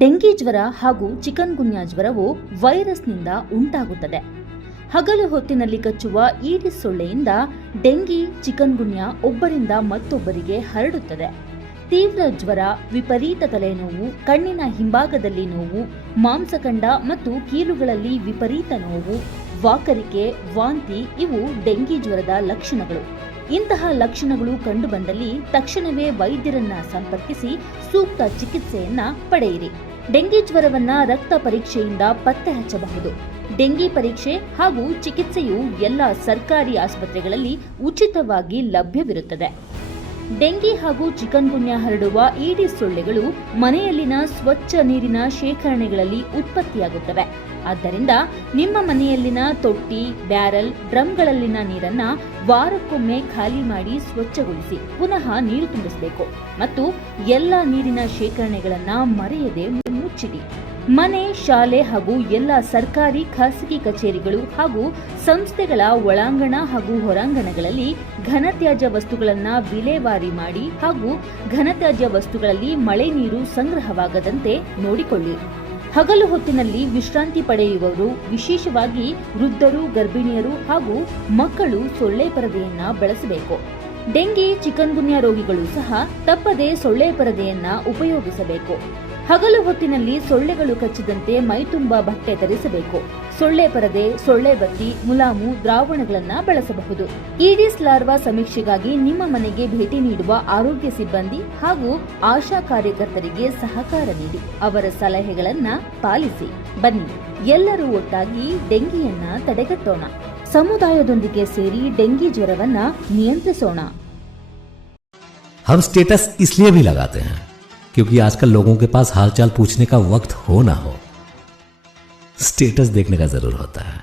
Dengue ಜ್ವರ ಹಾಗೂ ಚಿಕನ್ಗುನ್ಯಾ ಜ್ವರವು ವೈರಸ್ನಿಂದ ಉಂಟಾಗುತ್ತದೆ. ಹಗಲು ಹೊತ್ತಿನಲ್ಲಿ ಕಚ್ಚುವ ಈಡಿಸ್ ಸೊಳ್ಳೆಯಿಂದ ಡೆಂಗಿ, ಚಿಕನ್ಗುನ್ಯಾ ಒಬ್ಬರಿಂದ ಮತ್ತೊಬ್ಬರಿಗೆ ಹರಡುತ್ತದೆ. ತೀವ್ರ ಜ್ವರ, ವಿಪರೀತ ತಲೆನೋವು, ಕಣ್ಣಿನ ಹಿಂಭಾಗದಲ್ಲಿ ನೋವು, ಮಾಂಸಖಂಡ ಮತ್ತು ಕೀಲುಗಳಲ್ಲಿ ವಿಪರೀತ ನೋವು, ವಾಕರಿಕೆ, ವಾಂತಿ ಇವು ಡೆಂಗಿ ಜ್ವರದ ಲಕ್ಷಣಗಳು. ಇಂತಹ ಲಕ್ಷಣಗಳು ಕಂಡುಬಂದಲ್ಲಿ ತಕ್ಷಣವೇ ವೈದ್ಯರನ್ನ ಸಂಪರ್ಕಿಸಿ ಸೂಕ್ತ ಚಿಕಿತ್ಸೆಯನ್ನ ಪಡೆಯಿರಿ. ಡೆಂಗಿ ಜ್ವರವನ್ನ ರಕ್ತ ಪರೀಕ್ಷೆಯಿಂದ ಪತ್ತೆ ಹಚ್ಚಬಹುದು. ಡೆಂಗಿ ಪರೀಕ್ಷೆ ಹಾಗೂ ಚಿಕಿತ್ಸೆಯು ಎಲ್ಲ ಸರ್ಕಾರಿ ಆಸ್ಪತ್ರೆಗಳಲ್ಲಿ ಉಚಿತವಾಗಿ ಲಭ್ಯವಿರುತ್ತದೆ. ಡೆಂಗಿ ಹಾಗೂ ಚಿಕನ್ಗುನ್ಯಾ ಹರಡುವ ಈಡಿಸ್ ಸೊಳ್ಳೆಗಳು ಮನೆಯಲ್ಲಿನ ಸ್ವಚ್ಛ ನೀರಿನ ಶೇಖರಣೆಗಳಲ್ಲಿ ಉತ್ಪತ್ತಿಯಾಗುತ್ತವೆ. ಆದ್ದರಿಂದ ನಿಮ್ಮ ಮನೆಯಲ್ಲಿನ ತೊಟ್ಟಿ, ಬ್ಯಾರಲ್, ಡ್ರಮ್ಗಳಲ್ಲಿನ ನೀರನ್ನ ವಾರಕ್ಕೊಮ್ಮೆ ಖಾಲಿ ಮಾಡಿ ಸ್ವಚ್ಛಗೊಳಿಸಿ ಪುನಃ ನೀರು ತುಂಬಿಸಬೇಕು ಮತ್ತು ಎಲ್ಲ ನೀರಿನ ಶೇಖರಣೆಗಳನ್ನ ಮರೆಯದೆ ಮುಚ್ಚಿಡಿ. ಮನೆ, ಶಾಲೆ ಹಾಗೂ ಎಲ್ಲ ಸರ್ಕಾರಿ, ಖಾಸಗಿ ಕಚೇರಿಗಳು ಹಾಗೂ ಸಂಸ್ಥೆಗಳ ಒಳಾಂಗಣ ಹಾಗೂ ಹೊರಾಂಗಣಗಳಲ್ಲಿ ಘನತ್ಯಾಜ್ಯ ವಸ್ತುಗಳನ್ನು ವಿಲೇವಾರಿ ಮಾಡಿ ಹಾಗೂ ಘನತ್ಯಾಜ್ಯ ವಸ್ತುಗಳಲ್ಲಿ ಮಳೆ ನೀರು ಸಂಗ್ರಹವಾಗದಂತೆ ನೋಡಿಕೊಳ್ಳಿ. ಹಗಲು ಹೊತ್ತಿನಲ್ಲಿ ವಿಶ್ರಾಂತಿ ಪಡೆಯುವವರು, ವಿಶೇಷವಾಗಿ ವೃದ್ಧರು, ಗರ್ಭಿಣಿಯರು ಹಾಗೂ ಮಕ್ಕಳು ಸೊಳ್ಳೆ ಪರದೆಯನ್ನ ಬಳಸಬೇಕು. ಡೆಂಗಿ, ಚಿಕನ್ಗುನ್ಯಾ ರೋಗಿಗಳು ಸಹ ತಪ್ಪದೆ ಸೊಳ್ಳೆ ಪರದೆಯನ್ನ ಉಪಯೋಗಿಸಬೇಕು. ಹಗಲು ಹೊತ್ತಿನಲ್ಲಿ ಸೊಳ್ಳೆಗಳು ಕಚ್ಚಿದಂತೆ ಮೈತುಂಬ ಬಟ್ಟೆ ಧರಿಸಬೇಕು. ಸೊಳ್ಳೆ ಪರದೆ, ಸೊಳ್ಳೆ ಬತ್ತಿ, ಮುಲಾಮು, ದ್ರಾವಣಗಳನ್ನು ಬಳಸಬಹುದು. ಈಡಿಸ್ ಲಾರ್ವಾ ಸಮೀಕ್ಷೆಗಾಗಿ ನಿಮ್ಮ ಮನೆಗೆ ಭೇಟಿ ನೀಡುವ ಆರೋಗ್ಯ ಸಿಬ್ಬಂದಿ ಹಾಗೂ ಆಶಾ ಕಾರ್ಯಕರ್ತರಿಗೆ ಸಹಕಾರ ನೀಡಿ. ಅವರ ಸಲಹೆಗಳನ್ನ ಪಾಲಿಸಿ. ಬನ್ನಿ, ಎಲ್ಲರೂ ಒಟ್ಟಾಗಿ ಡೆಂಗಿಯನ್ನ ತಡೆಗಟ್ಟೋಣ. ಸಮುದಾಯದೊಂದಿಗೆ ಸೇರಿ ಡೆಂಗಿ ಜ್ವರವನ್ನ ನಿಯಂತ್ರಿಸೋಣ. हम स्टेटस इसलिए भी लगाते हैं क्योंकि आजकल लोगों के पास हालचाल पूछने का वक्त हो ना हो, स्टेटस देखने का जरूर होता है।